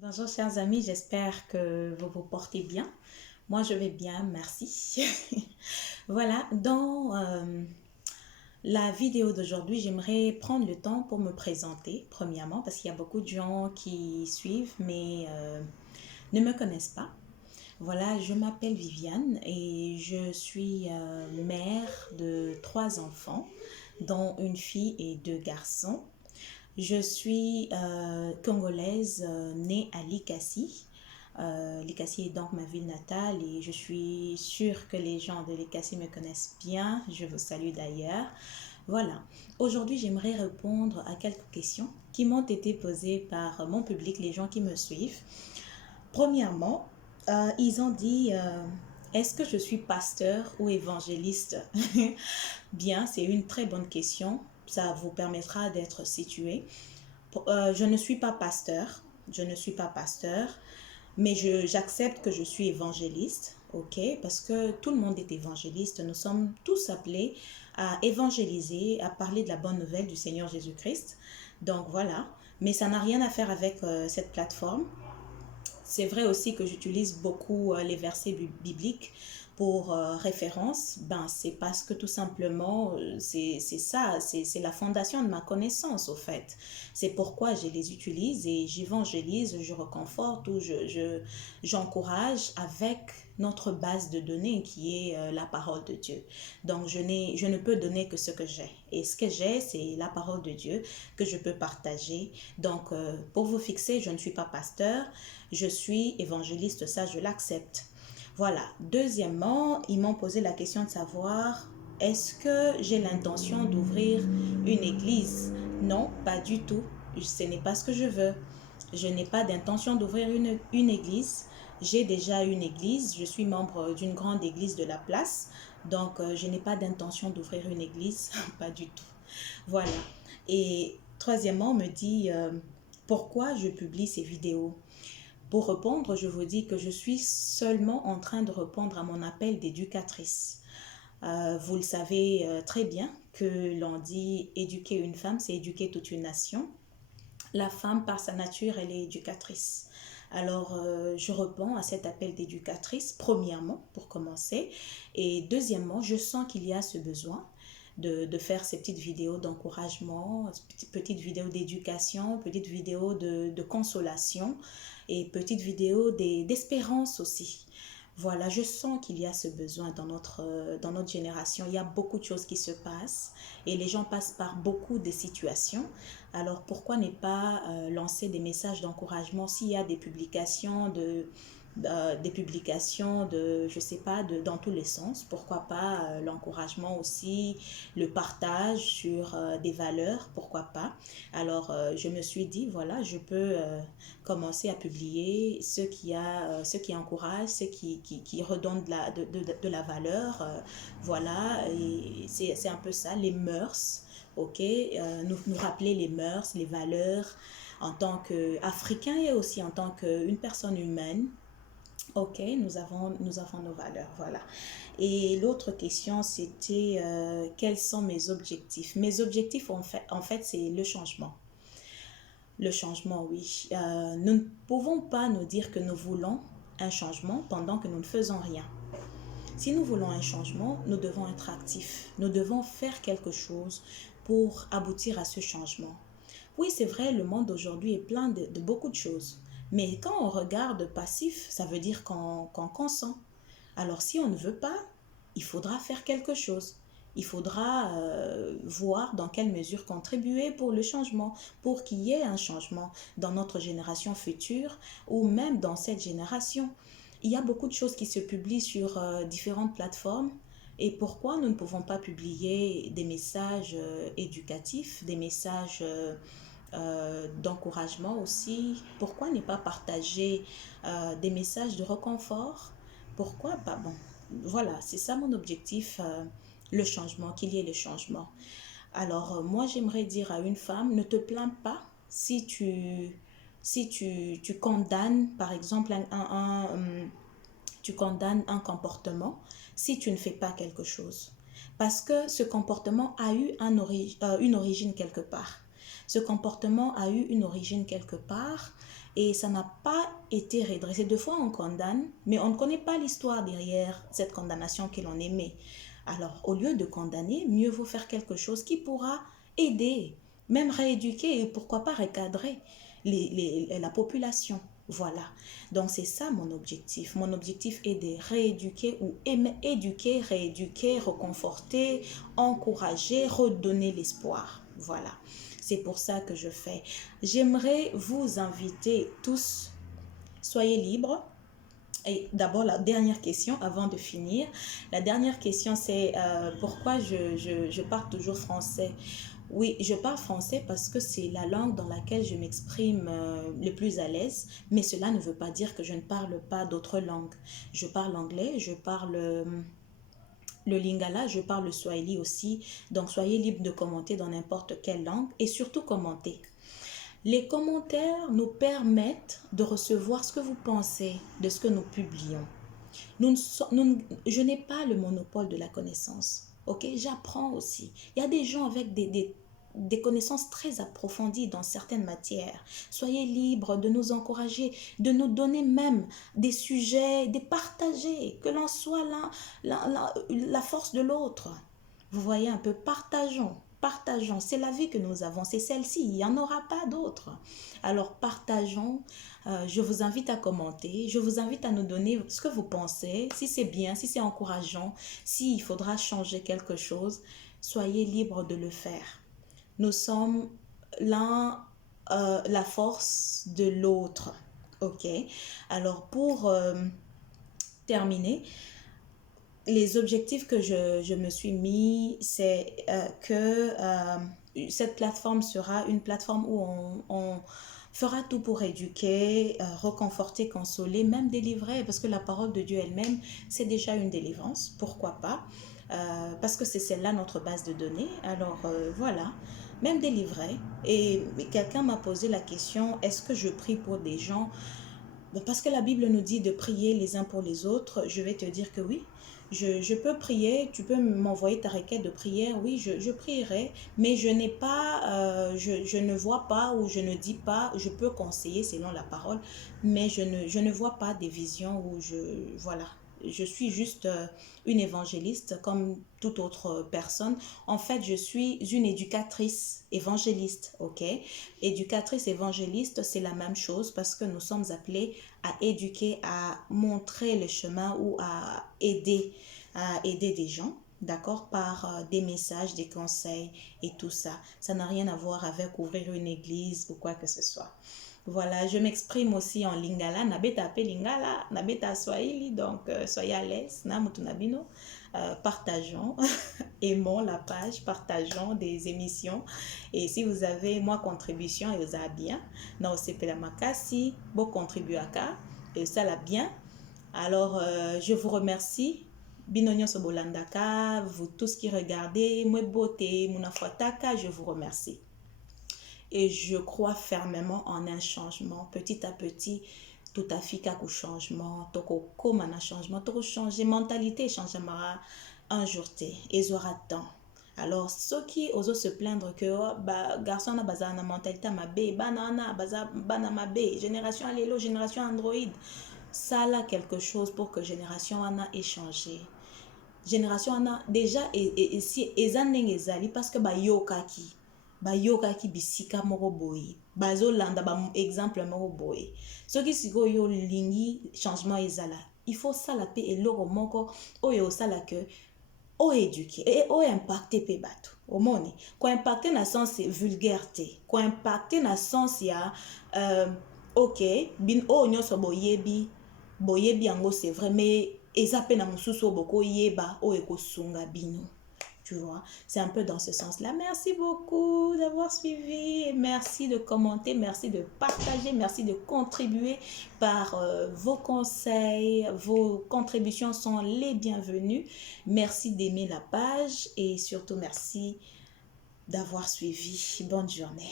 Bonjour chers amis, j'espère que vous vous portez bien. Moi je vais bien, merci. Voilà, dans la vidéo d'aujourd'hui, j'aimerais prendre le temps pour me présenter, premièrement, parce qu'il y a beaucoup de gens qui suivent mais ne me connaissent pas. Voilà, je m'appelle Viviane et je suis mère de 3 enfants, dont une fille et 2 garçons. Je suis congolaise, née à Likassi. Likassi est donc ma ville natale et je suis sûre que les gens de Likassi me connaissent bien. Je vous salue d'ailleurs. Voilà. Aujourd'hui, j'aimerais répondre à quelques questions qui m'ont été posées par mon public, les gens qui me suivent. Premièrement, ils ont dit est-ce que je suis pasteur ou évangéliste? Bien, c'est une très bonne question. Ça vous permettra d'être situé. Je ne suis pas pasteur, je ne suis pas pasteur, mais j'accepte que je suis évangéliste, ok, parce que tout le monde est évangéliste. Nous sommes tous appelés à évangéliser, à parler de la bonne nouvelle du Seigneur Jésus-Christ. Donc voilà, mais ça n'a rien à faire avec cette plateforme. C'est vrai aussi que j'utilise beaucoup les versets bibliques pour référence. Ben, c'est parce que tout simplement, c'est ça, c'est la fondation de ma connaissance au fait. C'est pourquoi je les utilise et j'évangélise, je reconforte ou j'encourage avec notre base de données qui est la parole de Dieu. Donc, je ne peux donner que ce que j'ai. Et ce que j'ai, c'est la parole de Dieu que je peux partager. Donc, pour vous fixer, je ne suis pas pasteur, je suis évangéliste, ça je l'accepte. Voilà. Deuxièmement, ils m'ont posé la question de savoir est-ce que j'ai l'intention d'ouvrir une église? Non, pas du tout. Ce n'est pas ce que je veux. Je n'ai pas d'intention d'ouvrir une église. J'ai déjà une église. Je suis membre d'une grande église de la place. Donc, je n'ai pas d'intention d'ouvrir une église. Pas du tout. Voilà. Et troisièmement, on me dit pourquoi je publie ces vidéos. Pour répondre, je vous dis que je suis seulement en train de répondre à mon appel d'éducatrice. Vous le savez très bien que l'on dit éduquer une femme, c'est éduquer toute une nation. La femme, par sa nature, elle est éducatrice. Alors, je réponds à cet appel d'éducatrice, premièrement, pour commencer. Et deuxièmement, je sens qu'il y a ce besoin de faire ces petites vidéos d'encouragement, petites vidéos d'éducation, petites vidéos de consolation et petites vidéos d'espérance aussi. Voilà, je sens qu'il y a ce besoin dans notre génération. Il y a beaucoup de choses qui se passent et les gens passent par beaucoup de situations. Alors, pourquoi ne pas lancer des messages d'encouragement s'il y a des publications de, je sais pas, dans tous les sens. Pourquoi pas l'encouragement aussi, le partage sur des valeurs, pourquoi pas. Alors, je me suis dit, voilà, je peux commencer à publier ce qui encourage, ce qui redonne de la valeur. Voilà, et c'est un peu ça, les mœurs, ok, nous rappeler les mœurs, les valeurs en tant qu'Africains et aussi en tant qu'une personne humaine. Ok, nous avons nos valeurs, voilà. Et l'autre question, c'était quels sont mes objectifs? Mes objectifs, en fait c'est le changement. Le changement, oui. Nous ne pouvons pas nous dire que nous voulons un changement pendant que nous ne faisons rien. Si nous voulons un changement, nous devons être actifs. Nous devons faire quelque chose pour aboutir à ce changement. Oui, c'est vrai, le monde aujourd'hui est plein de beaucoup de choses. Mais quand on regarde passif, ça veut dire qu'on consent. Alors si on ne veut pas, il faudra faire quelque chose. Il faudra voir dans quelle mesure contribuer pour le changement, pour qu'il y ait un changement dans notre génération future ou même dans cette génération. Il y a beaucoup de choses qui se publient sur différentes plateformes. Et pourquoi nous ne pouvons pas publier des messages éducatifs, des messages d'encouragement aussi? Pourquoi ne pas partager des messages de réconfort? Pourquoi pas? Bon, voilà, c'est ça mon objectif, le changement, qu'il y ait le changement. Alors, moi, j'aimerais dire à une femme, ne te plains pas si tu condamnes, par exemple, tu condamnes un comportement si tu ne fais pas quelque chose. Parce que ce comportement a eu une origine quelque part. Ce comportement a eu une origine quelque part et ça n'a pas été redressé. Deux fois on condamne, mais on ne connaît pas l'histoire derrière cette condamnation que l'on émet. Alors, au lieu de condamner, mieux vaut faire quelque chose qui pourra aider, même rééduquer et pourquoi pas recadrer la population. Voilà. Donc, c'est ça mon objectif. Mon objectif est de rééduquer ou éduquer, rééduquer, reconforter, encourager, redonner l'espoir. Voilà. C'est pour ça que je fais. J'aimerais vous inviter tous, soyez libres. Et d'abord, la dernière question avant de finir. La dernière question, c'est pourquoi je parle toujours français. Oui, je parle français parce que c'est la langue dans laquelle je m'exprime le plus à l'aise, mais cela ne veut pas dire que je ne parle pas d'autres langues. Je parle anglais, je parle le lingala, je parle le swahili aussi, donc soyez libre de commenter dans n'importe quelle langue et surtout commenter. Les commentaires nous permettent de recevoir ce que vous pensez de ce que nous publions. Je n'ai pas le monopole de la connaissance. Ok, j'apprends aussi. Il y a des gens avec des connaissances très approfondies dans certaines matières. Soyez libres de nous encourager, de nous donner même des sujets, de partager, que l'on soit la force de l'autre. Vous voyez un peu, partageons. Partageons, c'est la vie que nous avons, c'est celle-ci, il n'y en aura pas d'autre. Alors partageons, je vous invite à commenter, je vous invite à nous donner ce que vous pensez, si c'est bien, si c'est encourageant, s'il faudra changer quelque chose, soyez libres de le faire. Nous sommes la force de l'autre, ok? Alors pour terminer, les objectifs que je me suis mis, c'est que cette plateforme sera une plateforme où on fera tout pour éduquer, reconforter, consoler, même délivrer, parce que la parole de Dieu elle-même, c'est déjà une délivrance, pourquoi pas, parce que c'est celle-là notre base de données. Alors voilà, même délivrer. Et quelqu'un m'a posé la question, est-ce que je prie pour des gens? Parce que la Bible nous dit de prier les uns pour les autres, je vais te dire que oui. Je peux prier, tu peux m'envoyer ta requête de prière, oui, je prierai, mais je n'ai pas, je ne vois pas ou je ne dis pas, je peux conseiller selon la parole, mais je ne vois pas des visions où voilà, je suis juste une évangéliste comme toute autre personne. En fait, je suis une éducatrice évangéliste, ok? Éducatrice évangéliste, c'est la même chose parce que nous sommes appelés à éduquer, à montrer le chemin ou à aider des gens, d'accord, par des messages, des conseils et tout ça. Ça n'a rien à voir avec ouvrir une église ou quoi que ce soit. Voilà, je m'exprime aussi en lingala, nabeta ape lingala, nabeta swahili, donc soyez à l'aise, namutunabino. Partageons, aimons la page, partageons des émissions. Et si vous avez moi contribution et vous avez bien, non c'est la makasi, beau contribuer à et ça l'a bien. Alors je vous remercie. Binonyo Sobolandaka, vous tous qui regardez, moi beauté, Munafuataka, je vous remercie. Et je crois fermement en un changement, petit à petit. Tout à fait qu'au changement, toko comme un changement, toko changer mentalité changera un jour et aura temps. Alors ceux qui osent se plaindre que oh, bah garçon na baza na mentalité ma bé, banana baza bana ma bé, génération allélo, génération Android, ça là quelque chose pour que génération ana échangé. Génération ana déjà et si ezaneng ezali parce que ba yokaki bisika moko boye bazolanda ba exemple moko boye soki sikoyo lingi changement ezala il faut sala pe eloko moko oyo osala que o éduquer et o impacter pe bato omoni ko impacter na sens vulgarité ko impacter na sens ya ok bin o nyonso boyebi yango c'est vrai mais eza pe na mususu boko yeba o ekosunga bino. Tu vois, c'est un peu dans ce sens-là. Merci beaucoup d'avoir suivi. Merci de commenter, merci de partager, merci de contribuer par vos conseils. Vos contributions sont les bienvenues. Merci d'aimer la page et surtout merci d'avoir suivi. Bonne journée.